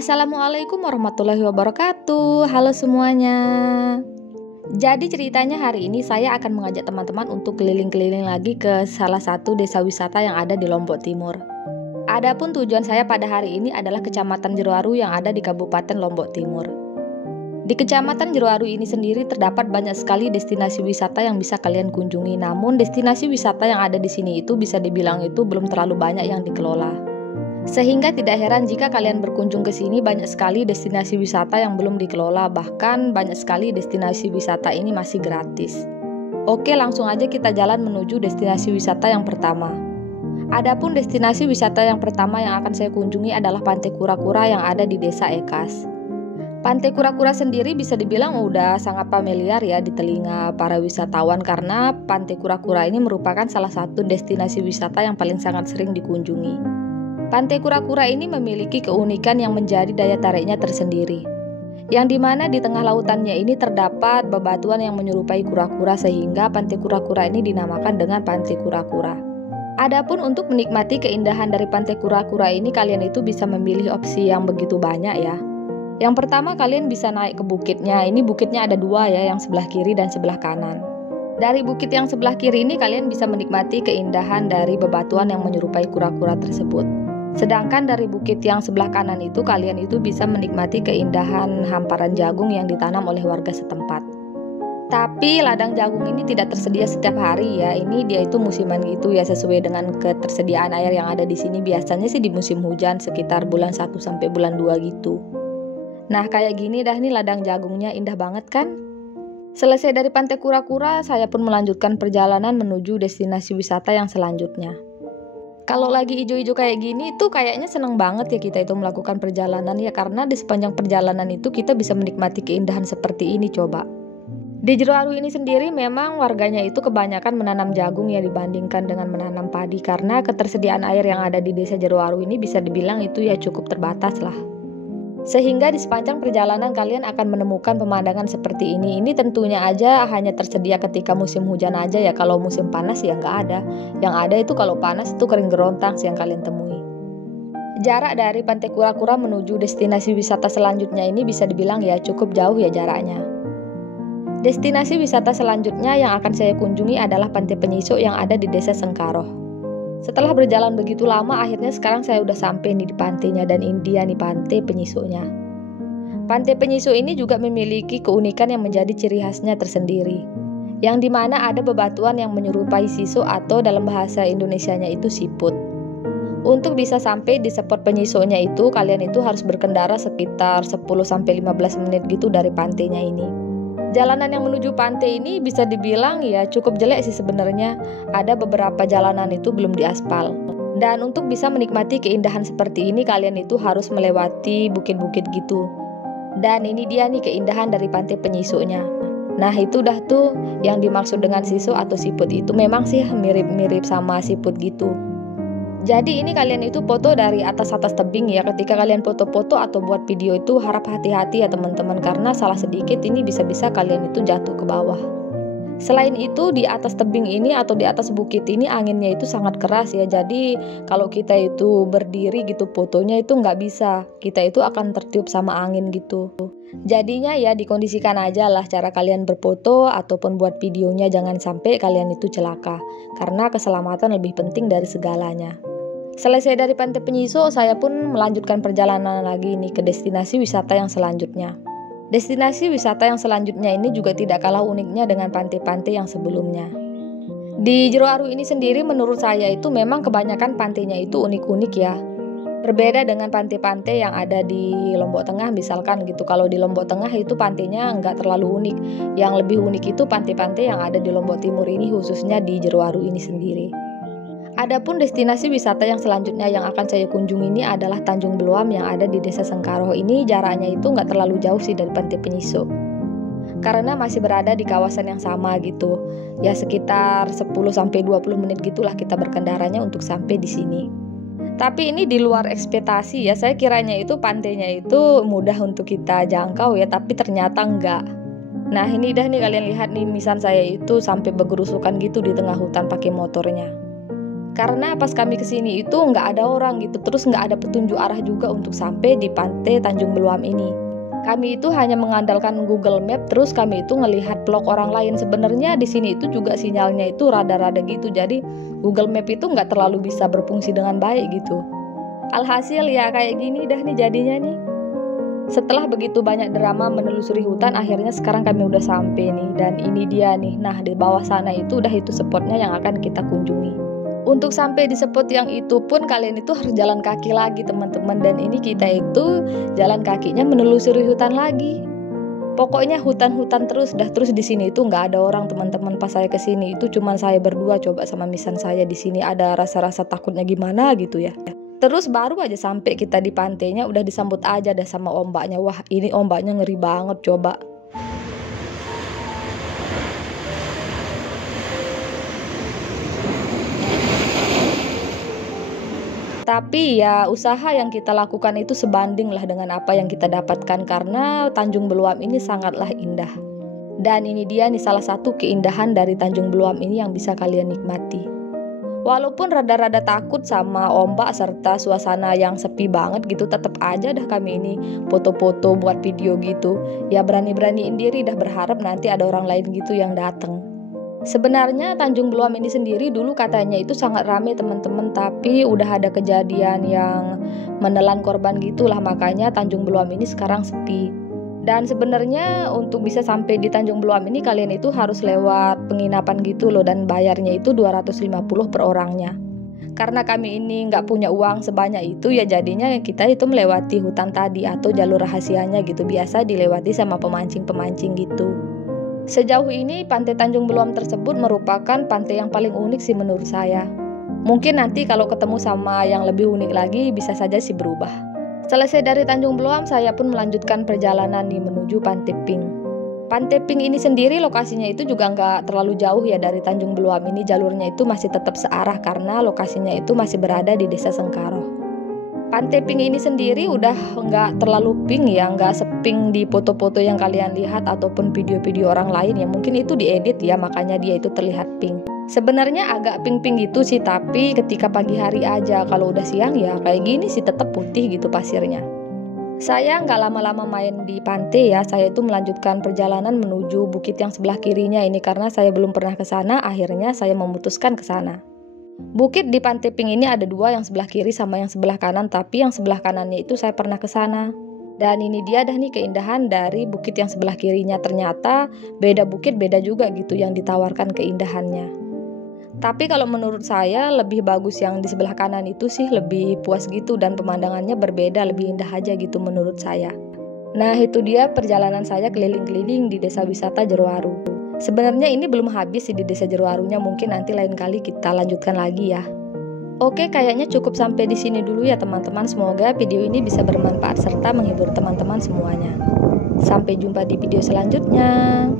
Assalamualaikum warahmatullahi wabarakatuh. Halo semuanya. Jadi ceritanya hari ini saya akan mengajak teman-teman untuk keliling-keliling lagi ke salah satu desa wisata yang ada di Lombok Timur. Adapun tujuan saya pada hari ini adalah Kecamatan Jeroaru yang ada di Kabupaten Lombok Timur. Di Kecamatan Jeroaru ini sendiri terdapat banyak sekali destinasi wisata yang bisa kalian kunjungi. Namun destinasi wisata yang ada di sini itu bisa dibilang itu belum terlalu banyak yang dikelola. Sehingga tidak heran jika kalian berkunjung ke sini banyak sekali destinasi wisata yang belum dikelola, bahkan banyak sekali destinasi wisata ini masih gratis. Oke, langsung aja kita jalan menuju destinasi wisata yang pertama. Adapun destinasi wisata yang pertama yang akan saya kunjungi adalah Pantai Kura-Kura yang ada di Desa Ekas. Pantai Kura-Kura sendiri bisa dibilang udah sangat familiar ya di telinga para wisatawan karena Pantai Kura-Kura ini merupakan salah satu destinasi wisata yang paling sangat sering dikunjungi. Pantai Kura-Kura ini memiliki keunikan yang menjadi daya tariknya tersendiri, yang dimana di tengah lautannya ini terdapat bebatuan yang menyerupai kura-kura sehingga Pantai Kura-Kura ini dinamakan dengan Pantai Kura-Kura. Adapun untuk menikmati keindahan dari Pantai Kura-Kura ini kalian itu bisa memilih opsi yang begitu banyak ya. Yang pertama kalian bisa naik ke bukitnya, ini bukitnya ada dua ya, yang sebelah kiri dan sebelah kanan. Dari bukit yang sebelah kiri ini kalian bisa menikmati keindahan dari bebatuan yang menyerupai kura-kura tersebut. Sedangkan dari bukit yang sebelah kanan itu kalian itu bisa menikmati keindahan hamparan jagung yang ditanam oleh warga setempat. Tapi ladang jagung ini tidak tersedia setiap hari ya. Ini dia itu musiman gitu ya, sesuai dengan ketersediaan air yang ada di sini. Biasanya sih di musim hujan sekitar bulan 1 sampai bulan 2 gitu. Nah, kayak gini dah nih ladang jagungnya, indah banget kan? Selesai dari Pantai Kura-Kura, saya pun melanjutkan perjalanan menuju destinasi wisata yang selanjutnya. Kalau lagi hijau-hijau kayak gini tuh kayaknya seneng banget ya kita itu melakukan perjalanan ya, karena di sepanjang perjalanan itu kita bisa menikmati keindahan seperti ini coba. Di Jeroaru ini sendiri memang warganya itu kebanyakan menanam jagung ya dibandingkan dengan menanam padi, karena ketersediaan air yang ada di desa Jeroaru ini bisa dibilang itu ya cukup terbatas lah. Sehingga di sepanjang perjalanan kalian akan menemukan pemandangan seperti ini. Ini tentunya aja hanya tersedia ketika musim hujan aja ya. Kalau musim panas ya nggak ada. Yang ada itu kalau panas itu kering gerontang sih yang kalian temui. Jarak dari Pantai Kura-Kura menuju destinasi wisata selanjutnya ini bisa dibilang ya cukup jauh ya jaraknya. Destinasi wisata selanjutnya yang akan saya kunjungi adalah Pantai Penyisuk yang ada di Desa Sengkaroh. Setelah berjalan begitu lama, akhirnya sekarang saya udah sampai nih di pantainya, dan ini dia nih Pantai Penyisuknya. Pantai Penyisuk ini juga memiliki keunikan yang menjadi ciri khasnya tersendiri, yang dimana ada bebatuan yang menyerupai siso atau dalam bahasa Indonesianya itu siput. Untuk bisa sampai di spot penyisuknya itu, kalian itu harus berkendara sekitar 10-15 menit gitu dari pantainya ini. Jalanan yang menuju pantai ini bisa dibilang ya cukup jelek sih sebenarnya. Ada beberapa jalanan itu belum diaspal. Dan untuk bisa menikmati keindahan seperti ini kalian itu harus melewati bukit-bukit gitu. Dan ini dia nih keindahan dari Pantai Penyisuknya. Nah itu dah tuh yang dimaksud dengan siso atau siput itu, memang sih mirip-mirip sama siput gitu. Jadi ini kalian itu foto dari atas-atas tebing ya. Ketika kalian foto-foto atau buat video itu harap hati-hati ya teman-teman, karena salah sedikit ini bisa-bisa kalian itu jatuh ke bawah. Selain itu di atas tebing ini atau di atas bukit ini anginnya itu sangat keras ya. Jadi kalau kita itu berdiri gitu fotonya itu nggak bisa. Kita itu akan tertiup sama angin gitu. Jadinya ya dikondisikan aja lah cara kalian berfoto ataupun buat videonya, jangan sampai kalian itu celaka. Karena keselamatan lebih penting dari segalanya. Selesai dari Pantai Penyisuk, saya pun melanjutkan perjalanan lagi nih ke destinasi wisata yang selanjutnya. Destinasi wisata yang selanjutnya ini juga tidak kalah uniknya dengan pantai-pantai yang sebelumnya. Di Jeroaru ini sendiri menurut saya itu memang kebanyakan pantainya itu unik-unik ya. Berbeda dengan pantai-pantai yang ada di Lombok Tengah misalkan gitu. Kalau di Lombok Tengah itu pantainya nggak terlalu unik. Yang lebih unik itu pantai-pantai yang ada di Lombok Timur ini, khususnya di Jeroaru ini sendiri. Adapun destinasi wisata yang selanjutnya yang akan saya kunjungi ini adalah Tanjung Beluam yang ada di Desa Sengkaroh. Ini jaraknya itu nggak terlalu jauh sih dari Pantai Penyisuk, karena masih berada di kawasan yang sama gitu. Ya sekitar 10-20 menit gitulah kita berkendaranya untuk sampai di sini. Tapi ini di luar ekspektasi ya, saya kiranya itu pantainya itu mudah untuk kita jangkau ya, tapi ternyata enggak. Nah ini dah nih kalian lihat nih, misan saya itu sampai bergerusukan gitu di tengah hutan pakai motornya. Karena pas kami kesini itu nggak ada orang gitu, terus nggak ada petunjuk arah juga untuk sampai di pantai Tanjung Beluam ini. Kami itu hanya mengandalkan Google Map, terus kami itu ngelihat vlog orang lain. Sebenarnya di sini itu juga sinyalnya itu rada-rada gitu, jadi Google Map itu nggak terlalu bisa berfungsi dengan baik gitu. Alhasil ya kayak gini dah nih jadinya nih. Setelah begitu banyak drama menelusuri hutan, akhirnya sekarang kami udah sampai nih. Dan ini dia nih, nah di bawah sana itu udah itu spotnya yang akan kita kunjungi. Untuk sampai di spot yang itu pun kalian itu harus jalan kaki lagi teman-teman. Dan ini kita itu jalan kakinya menelusuri hutan lagi. Pokoknya hutan-hutan terus di sini itu nggak ada orang teman-teman. Pas saya kesini itu cuma saya berdua coba sama misan saya di sini, ada rasa-rasa takutnya gimana gitu ya. Terus baru aja sampai kita di pantainya udah disambut aja dah sama ombaknya. Wah, ini ombaknya ngeri banget coba. Tapi ya usaha yang kita lakukan itu sebanding lah dengan apa yang kita dapatkan, karena Tanjung Beluam ini sangatlah indah. Dan ini dia nih salah satu keindahan dari Tanjung Beluam ini yang bisa kalian nikmati. Walaupun rada-rada takut sama ombak serta suasana yang sepi banget gitu, tetap aja dah kami ini foto-foto buat video gitu. Ya berani-beraniin diri, dah berharap nanti ada orang lain gitu yang datang. Sebenarnya Tanjung Beluam ini sendiri dulu katanya itu sangat ramai teman-teman, tapi udah ada kejadian yang menelan korban gitulah, makanya Tanjung Beluam ini sekarang sepi. Dan sebenarnya untuk bisa sampai di Tanjung Beluam ini kalian itu harus lewat penginapan gitu loh, dan bayarnya itu 250 per orangnya. Karena kami ini nggak punya uang sebanyak itu ya, jadinya kita itu melewati hutan tadi atau jalur rahasianya gitu, biasa dilewati sama pemancing-pemancing gitu. Sejauh ini pantai Tanjung Beluam tersebut merupakan pantai yang paling unik sih menurut saya. Mungkin nanti kalau ketemu sama yang lebih unik lagi bisa saja sih berubah. Selesai dari Tanjung Beluam, saya pun melanjutkan perjalanan nih menuju Pantai Pink. Pantai Pink ini sendiri lokasinya itu juga nggak terlalu jauh ya dari Tanjung Beluam ini, jalurnya itu masih tetap searah karena lokasinya itu masih berada di Desa Sengkaroh. Pantai Pink ini sendiri udah nggak terlalu pink ya, nggak sepink di foto-foto yang kalian lihat ataupun video-video orang lain ya, mungkin itu diedit ya makanya dia itu terlihat pink. Sebenarnya agak pink-pink gitu sih, tapi ketika pagi hari aja, kalau udah siang ya kayak gini sih tetap putih gitu pasirnya. Saya nggak lama-lama main di pantai ya, saya itu melanjutkan perjalanan menuju bukit yang sebelah kirinya ini karena saya belum pernah ke sana, akhirnya saya memutuskan ke sana. Bukit di Pantai Pink ini ada dua, yang sebelah kiri sama yang sebelah kanan, tapi yang sebelah kanannya itu saya pernah ke sana. Dan ini dia dah nih keindahan dari bukit yang sebelah kirinya, ternyata beda bukit beda juga gitu yang ditawarkan keindahannya. Tapi kalau menurut saya lebih bagus yang di sebelah kanan itu sih, lebih puas gitu dan pemandangannya berbeda, lebih indah aja gitu menurut saya. Nah itu dia perjalanan saya keliling-keliling di desa wisata Jerowaru. Sebenarnya ini belum habis sih di desa Jerowarunya, mungkin nanti lain kali kita lanjutkan lagi ya. Oke, kayaknya cukup sampai di sini dulu ya teman-teman. Semoga video ini bisa bermanfaat serta menghibur teman-teman semuanya. Sampai jumpa di video selanjutnya.